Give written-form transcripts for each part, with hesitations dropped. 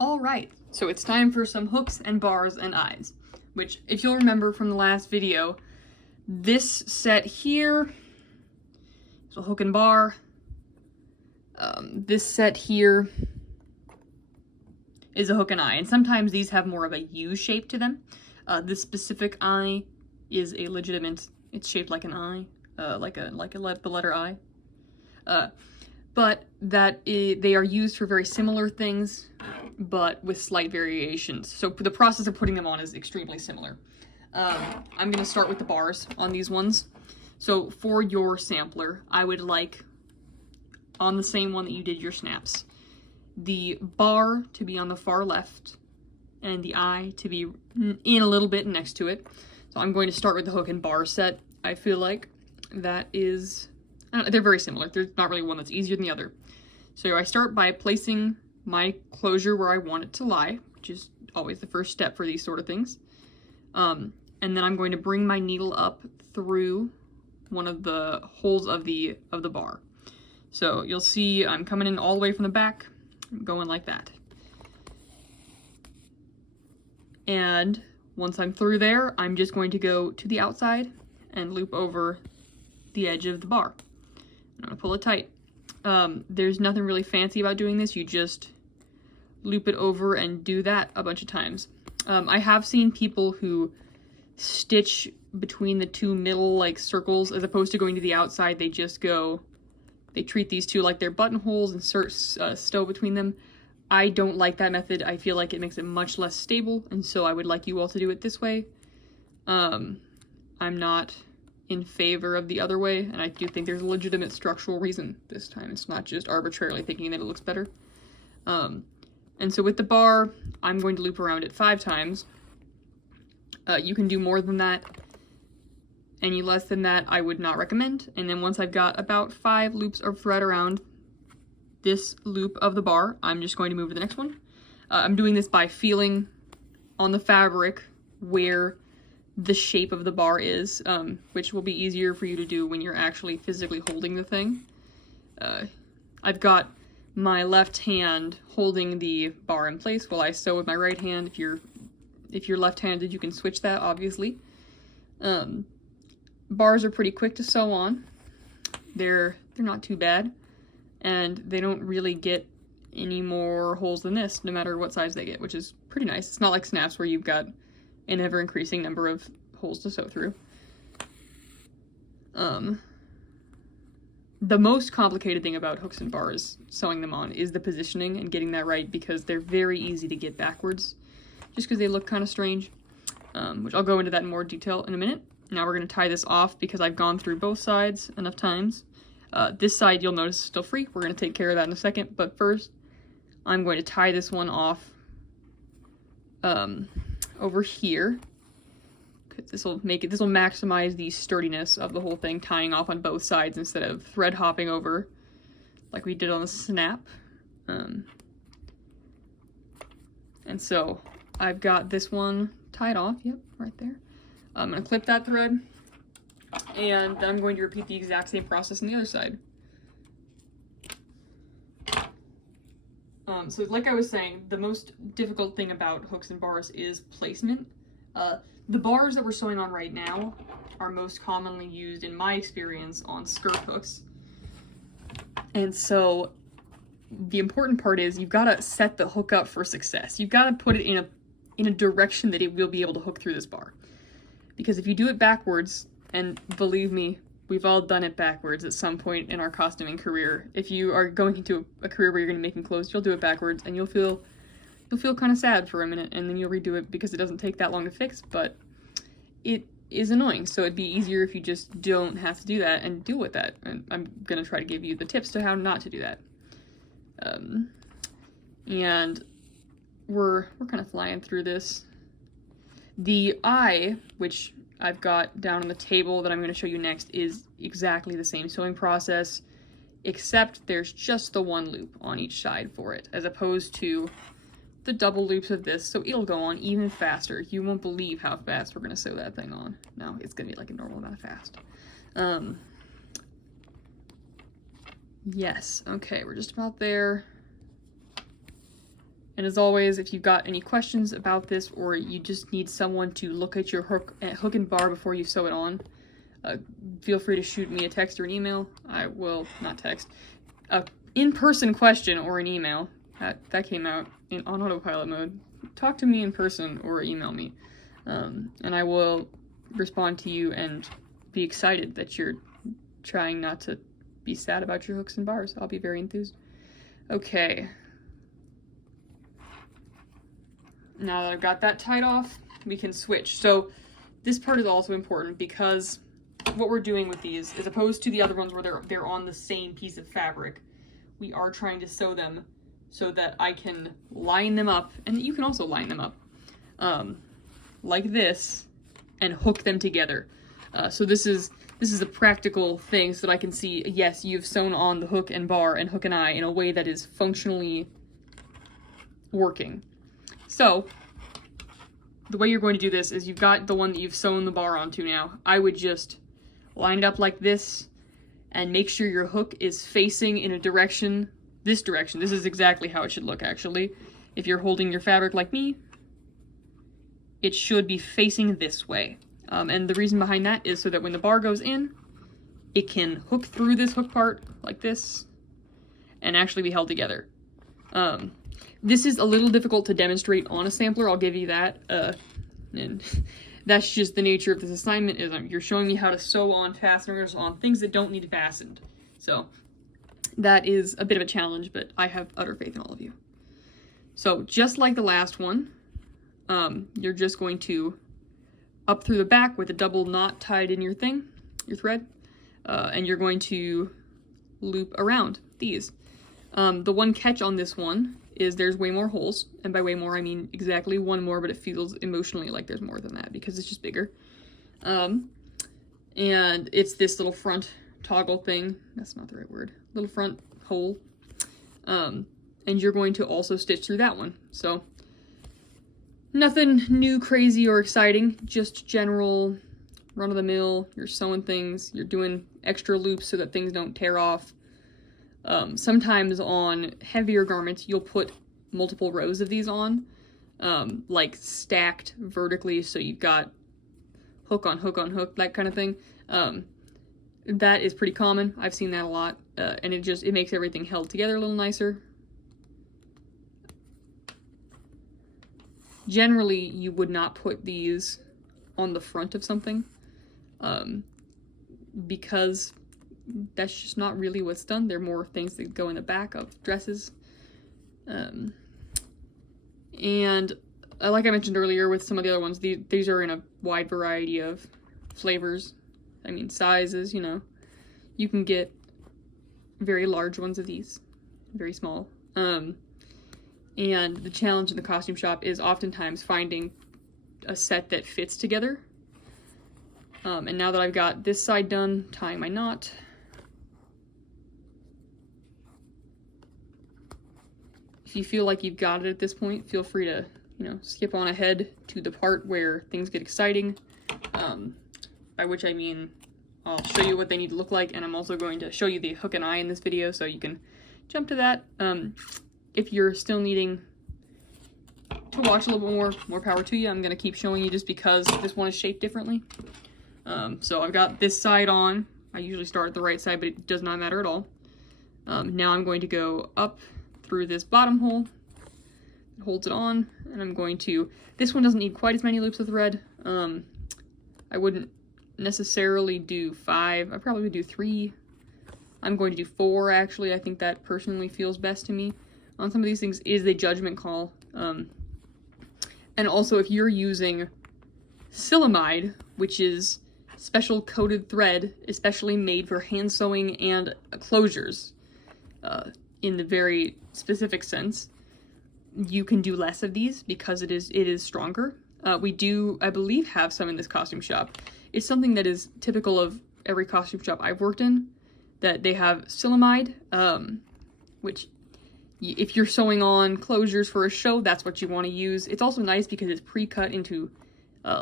All right, so it's time for some hooks and bars and eyes, which, if you'll remember from the last video, this set here is a hook and bar. This set here is a hook and eye, and sometimes these have more of a U shape to them. This specific eye is a legitimate, it's shaped like an eye, the letter I. But they are used for very similar things, but with slight variations. So the process of putting them on is extremely similar. I'm going to start with the bars on these ones. So for your sampler, I would like, on the same one that you did your snaps, the bar to be on the far left and the eye to be in a little bit next to it. So I'm going to start with the hook and bar set. I feel like that is, they're very similar. There's not really one that's easier than the other. So I start by placing my closure where I want it to lie, which is always the first step for these sort of things. And then I'm going to bring my needle up through one of the holes of the bar. So you'll see I'm coming in all the way from the back, going like that. And once I'm through there, I'm just going to go to the outside and loop over the edge of the bar. I'm gonna pull it tight. There's nothing really fancy about doing this. You just loop it over and do that a bunch of times. I have seen people who stitch between the two middle like circles as opposed to going to the outside. They just go, they treat these two like they're buttonholes and stow between them. I don't like that method. I feel like it makes it much less stable, and so I would like you all to do it this way. I'm not in favor of the other way, and I do think there's a legitimate structural reason this time. It's not just arbitrarily thinking that it looks better. And so with the bar, I'm going to loop around it 5 times. You can do more than that. Any less than that, I would not recommend. And then once I've got about 5 loops of thread around this loop of the bar, I'm just going to move to the next one. I'm doing this by feeling on the fabric where the shape of the bar is, which will be easier for you to do when you're actually physically holding the thing. I've got my left hand holding the bar in place while I sew with my right hand. If you're left-handed, you can switch that, obviously. Bars are pretty quick to sew on. They're not too bad, and they don't really get any more holes than this, no matter what size they get, which is pretty nice. It's not like snaps where you've got an ever-increasing number of holes to sew through. The most complicated thing about hooks and bars, sewing them on, is the positioning and getting that right, because they're very easy to get backwards, just because they look kind of strange, which I'll go into that in more detail in a minute. Now we're going to tie this off because I've gone through both sides enough times. This side you'll notice is still free. We're going to take care of that in a second, but first I'm going to tie this one off over here. This will maximize the sturdiness of the whole thing, tying off on both sides instead of thread hopping over like we did on the snap. And so I've got this one tied off, yep, right there. I'm going to clip that thread, and then I'm going to repeat the exact same process on the other side. So like I was saying, the most difficult thing about hooks and bars is placement. The bars that we're sewing on right now are most commonly used, in my experience, on skirt hooks. And so the important part is you've got to set the hook up for success. You've got to put it in a direction that it will be able to hook through this bar. Because if you do it backwards, and believe me, we've all done it backwards at some point in our costuming career. If you are going into a career where you're going to be making clothes, you'll do it backwards, and you'll feel kind of sad for a minute, and then you'll redo it because it doesn't take that long to fix, but it is annoying. So it'd be easier if you just don't have to do that and deal with that. And I'm going to try to give you the tips to how not to do that. And we're kind of flying through this. The eye, which I've got down on the table that I'm going to show you next, is exactly the same sewing process, except there's just the one loop on each side for it, as opposed to the double loops of this, so it'll go on even faster. You won't believe how fast we're going to sew that thing on. No, it's going to be like a normal amount of fast. Yes, okay, we're just about there. And as always, if you've got any questions about this, or you just need someone to look at your hook and bar before you sew it on, feel free to shoot me a text or an email. I will not text. In-person question or an email. That came out on autopilot mode. Talk to me in person or email me. And I will respond to you and be excited that you're trying not to be sad about your hooks and bars. I'll be very enthused. Okay. Now that I've got that tied off, we can switch. So this part is also important because what we're doing with these, as opposed to the other ones where they're on the same piece of fabric, we are trying to sew them so that I can line them up, and you can also line them up like this and hook them together. So this is a practical thing so that I can see, yes, you've sewn on the hook and bar and hook and eye in a way that is functionally working. So the way you're going to do this is you've got the one that you've sewn the bar onto now. I would just line it up like this and make sure your hook is facing in a direction, this direction. This is exactly how it should look, actually. If you're holding your fabric like me, it should be facing this way. And the reason behind that is so that when the bar goes in, it can hook through this hook part like this and actually be held together. This is a little difficult to demonstrate on a sampler, I'll give you that. And that's just the nature of this assignment, is you're showing me how to sew on fasteners on things that don't need fastened. So that is a bit of a challenge, but I have utter faith in all of you. So just like the last one, you're just going to up through the back with a double knot tied in your thread, and you're going to loop around these. The one catch on this one is there's way more holes, and by way more I mean exactly one more, but it feels emotionally like there's more than that because it's just bigger. And it's this little front toggle thing, that's not the right word, little front hole, and you're going to also stitch through that one. So nothing new, crazy, or exciting, just general run-of-the-mill. You're sewing things, you're doing extra loops so that things don't tear off. Sometimes on heavier garments, you'll put multiple rows of these on, like stacked vertically, so you've got hook on hook on hook, that kind of thing. That is pretty common. I've seen that a lot, and it makes everything held together a little nicer. Generally, you would not put these on the front of something, because that's just not really what's done. There are more things that go in the back of dresses. And like I mentioned earlier with some of the other ones, these are in a wide variety of flavors. I mean, sizes, you know. You can get very large ones of these, very small. And the challenge in the costume shop is oftentimes finding a set that fits together. And now that I've got this side done, tying my knot, if you feel like you've got it at this point, feel free to, skip on ahead to the part where things get exciting, by which I mean I'll show you what they need to look like, and I'm also going to show you the hook and eye in this video, so you can jump to that. If you're still needing to watch a little bit more power to you. I'm going to keep showing you just because this one is shaped differently. So I've got this side on. I usually start at the right side, but it does not matter at all. Now I'm going to go up through this bottom hole. It holds it on, and I'm going to... This one doesn't need quite as many loops of thread. I wouldn't necessarily do 5. I'd probably do 3. I'm going to do 4, actually. I think that personally feels best to me. On some of these things is a judgment call. And also, if you're using silamide, which is special coated thread, especially made for hand sewing and closures, in the very specific sense, you can do less of these because it is stronger. We do, I believe, have some in this costume shop. It's something that is typical of every costume shop I've worked in, that they have silamide, which if you're sewing on closures for a show, that's what you want to use. It's also nice because it's pre-cut into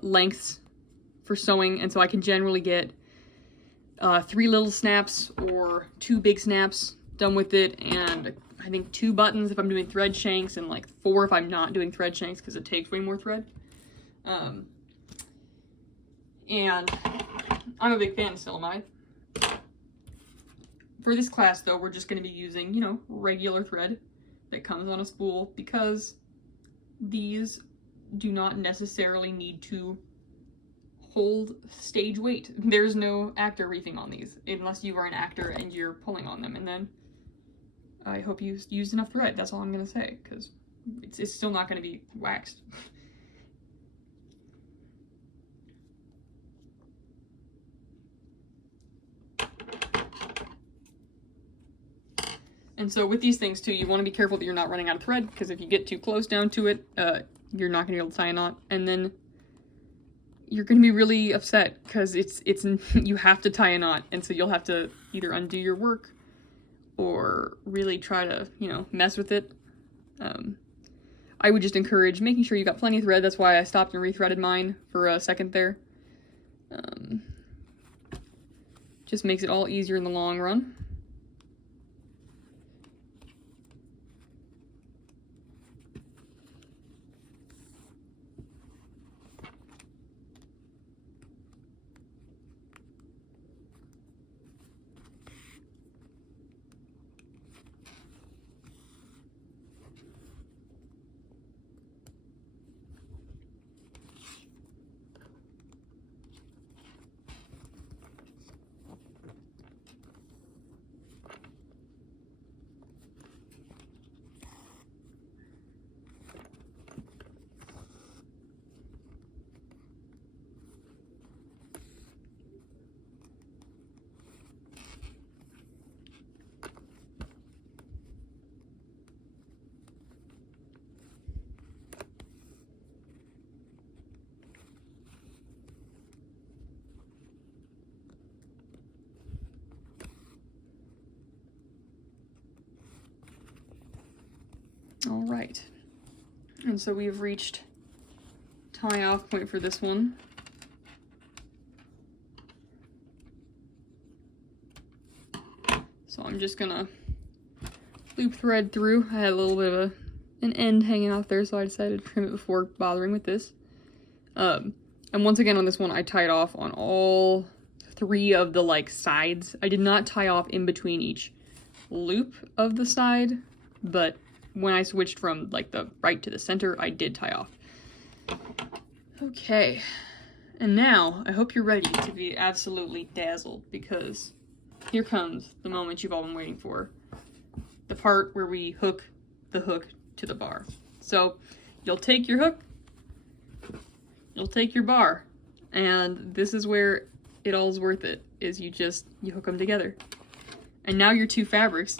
lengths for sewing, and so I can generally get 3 little snaps or 2 big snaps done with it, and I think 2 buttons if I'm doing thread shanks, and like 4 if I'm not doing thread shanks because it takes way more thread. And I'm a big fan of Silamide. For this class though, we're just going to be using, you know, regular thread that comes on a spool, because these do not necessarily need to hold stage weight. There's no actor reefing on these, unless you are an actor and you're pulling on them, and then I hope you used enough thread. That's all I'm gonna say, because it's still not gonna be waxed. And so with these things too, you want to be careful that you're not running out of thread, because if you get too close down to it, you're not gonna be able to tie a knot, and then you're gonna be really upset because it's you have to tie a knot, and so you'll have to either undo your work or really try to, you know, mess with it. I would just encourage making sure you got plenty of thread. That's why I stopped and rethreaded mine for a second there. Just makes it all easier in the long run. All right, and so we've reached tie off point for this one. So I'm just gonna loop thread through. I had a little bit of an end hanging off there, so I decided to trim it before bothering with this. And once again on this one, I tied off on all 3 of the like sides. I did not tie off in between each loop of the side, but when I switched from like the right to the center, I did tie off. Okay, and now I hope you're ready to be absolutely dazzled, because here comes the moment you've all been waiting for. The part where we hook the hook to the bar. So you'll take your hook, you'll take your bar, and this is where it all's worth it, is you hook them together. And now your 2 fabrics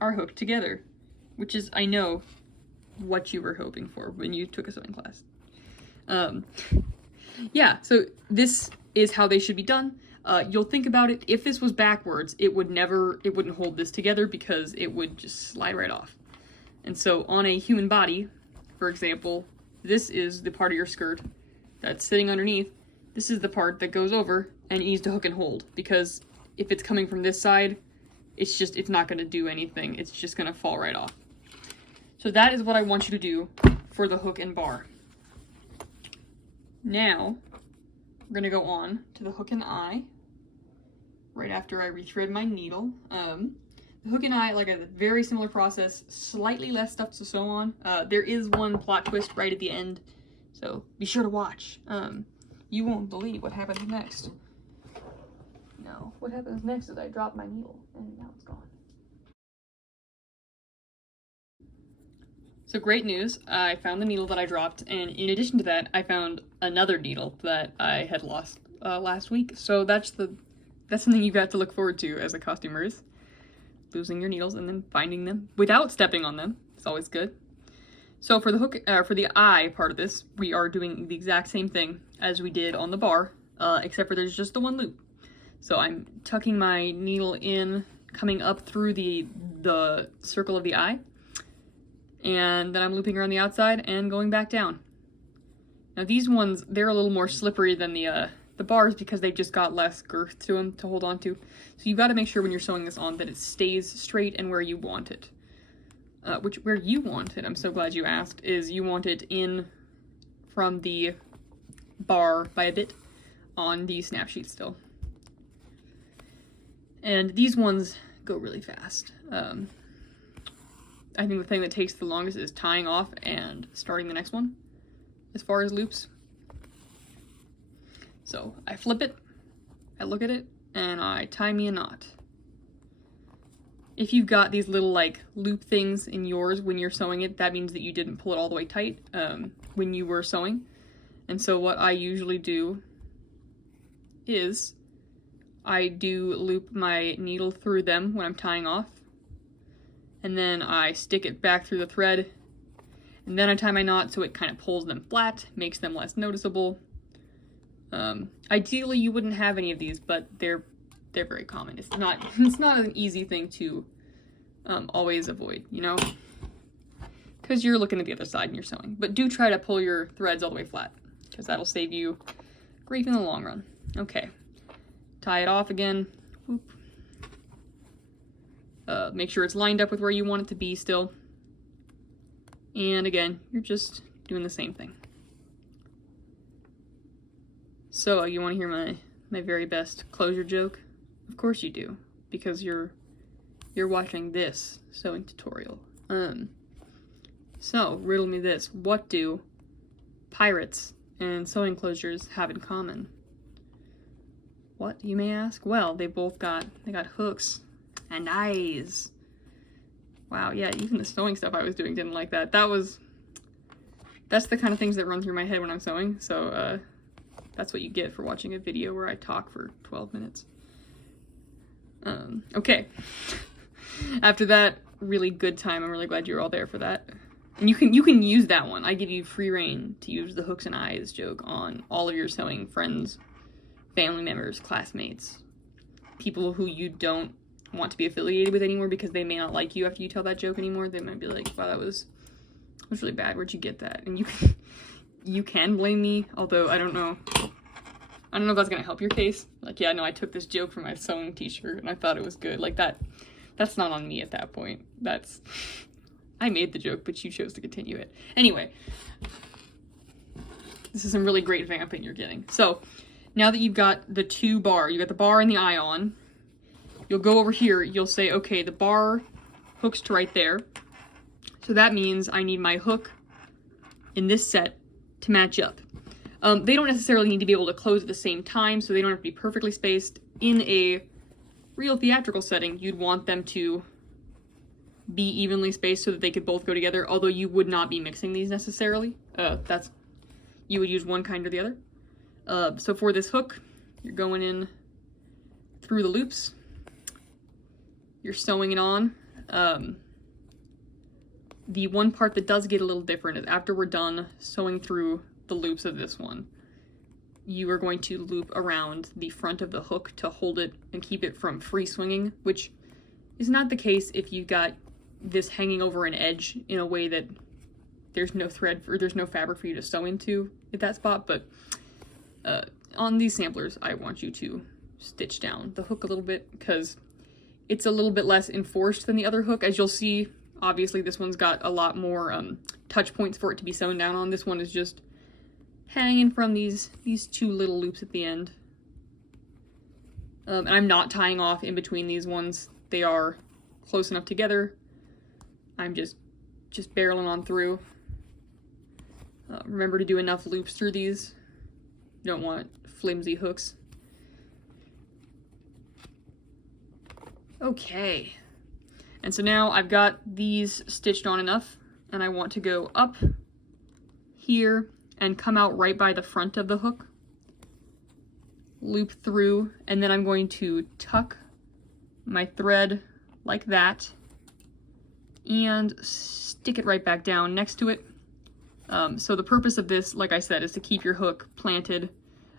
are hooked together, which is, I know, what you were hoping for when you took a sewing class. Yeah, so this is how they should be done. You'll think about it, if this was backwards, it wouldn't hold this together, because it would just slide right off. And so on a human body, for example, this is the part of your skirt that's sitting underneath. This is the part that goes over and needs to hook and hold, because if it's coming from this side, it's not gonna do anything. It's just gonna fall right off. So that is what I want you to do for the hook and bar. Now, we're gonna go on to the hook and eye, right after I rethread my needle. The hook and eye, like a very similar process, slightly less stuff to sew on. There is one plot twist right at the end, so be sure to watch. You won't believe what happens next. No, what happens next is I drop my needle, and now it's gone. So great news, I found the needle that I dropped, and in addition to that, I found another needle that I had lost last week. So that's something you've got to look forward to as a costumer, is losing your needles and then finding them without stepping on them. It's always good. So for the hook, for the eye part of this, we are doing the exact same thing as we did on the bar, except for there's just the 1 loop. So I'm tucking my needle in, coming up through the circle of the eye, and then I'm looping around the outside and going back down. Now these ones, they're a little more slippery than the bars, because they've just got less girth to them to hold on to. So you've got to make sure when you're sewing this on that it stays straight and where you want it. where you want it, I'm so glad you asked, is you want it in from the bar by a bit on the snap sheet still. And these ones go really fast. I think the thing that takes the longest is tying off and starting the next one, as far as loops. So I flip it, I look at it, and I tie me a knot. If you've got these little like loop things in yours when you're sewing it, that means that you didn't pull it all the way tight when you were sewing. And so what I usually do is I do loop my needle through them when I'm tying off, and then I stick it back through the thread, and then I tie my knot so it kind of pulls them flat, makes them less noticeable. Ideally you wouldn't have any of these, but they're very common. It's not an easy thing to always avoid, you know, because you're looking at the other side and you're sewing. But do try to pull your threads all the way flat, because that'll save you grief in the long run. Okay, tie it off again. Whoop. Make sure it's lined up with where you want it to be still. And again, you're just doing the same thing. So you want to hear my very best closure joke? Of course you do, because you're watching this sewing tutorial. So riddle me this: what do pirates and sewing closures have in common? What, you may ask? Well, they got hooks and eyes. Wow, yeah, even the sewing stuff I was doing didn't like that. That's the kind of things that run through my head when I'm sewing, so that's what you get for watching a video where I talk for 12 minutes. Okay. After that really good time, I'm really glad you were all there for that. And you can use that one. I give you free reign to use the hooks and eyes joke on all of your sewing friends, family members, classmates, people who you don't want to be affiliated with anymore because they may not like you after you tell that joke anymore. They might be like, wow, that was really bad. Where'd you get that? And you can blame me, although I don't know if that's gonna help your case. Like, yeah, no, I took this joke from my sewing teacher and I thought it was good. Like, that's not on me at that point. I made the joke, but you chose to continue it. Anyway, this is some really great vamping you're getting. So now that you've got the you got the bar and the eye on, you'll go over here, you'll say, okay, the bar hooks to right there. So that means I need my hook in this set to match up. They don't necessarily need to be able to close at the same time, so they don't have to be perfectly spaced. In a real theatrical setting, you'd want them to be evenly spaced so that they could both go together, although you would not be mixing these necessarily. You would use one kind or the other. So for this hook, you're going in through the loops. You're sewing it on. The one part that does get a little different is after we're done sewing through the loops of this one, you are going to loop around the front of the hook to hold it and keep it from free swinging, which is not the case if you've got this hanging over an edge in a way that there's no thread or there's no fabric for you to sew into at that spot. But on these samplers, I want you to stitch down the hook a little bit because it's a little bit less enforced than the other hook. As you'll see, obviously this one's got a lot more touch points for it to be sewn down on. This one is just hanging from these two little loops at the end. And I'm not tying off in between these ones. They are close enough together. I'm just barreling on through. Remember to do enough loops through these. You don't want flimsy hooks. Okay. And so now I've got these stitched on enough, and I want to go up here and come out right by the front of the hook, loop through, and then I'm going to tuck my thread like that and stick it right back down next to it. So the purpose of this, like I said, is to keep your hook planted.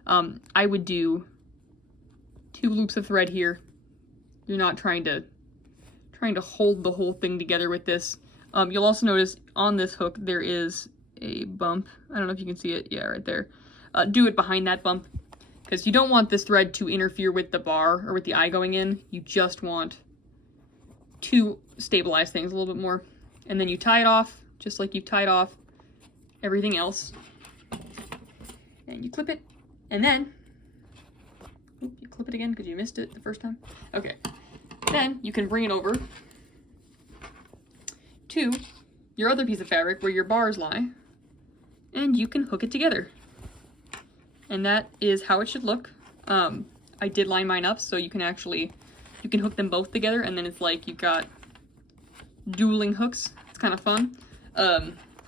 I would do 2 loops of thread here. You're not trying to hold the whole thing together with this. You'll also notice on this hook there is a bump. I don't know if you can see it. Yeah, right there. Do it behind that bump because you don't want this thread to interfere with the bar or with the eye going in. You just want to stabilize things a little bit more. And then you tie it off, just like you've tied off everything else. And you clip it, and then, you clip it again because you missed it the first time. Okay, then you can bring it over to your other piece of fabric where your bars lie, and you can hook it together. And that is how it should look. I did line mine up so you can hook them both together, and then it's like you've got dueling hooks. It's kind of fun.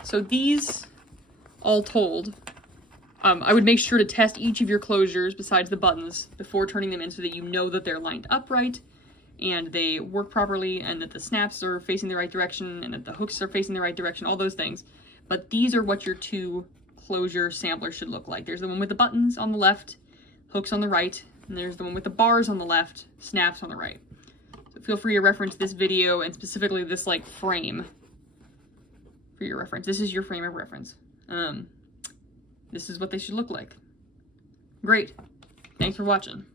So these, all told, I would make sure to test each of your closures besides the buttons before turning them in so that you know that they're lined up right and they work properly and that the snaps are facing the right direction and that the hooks are facing the right direction, all those things. But these are what your two closure samplers should look like. There's the one with the buttons on the left, hooks on the right, and there's the one with the bars on the left, snaps on the right. So feel free to reference this video and specifically this like frame for your reference. This is your frame of reference. This is what they should look like. Great. Thanks for watching.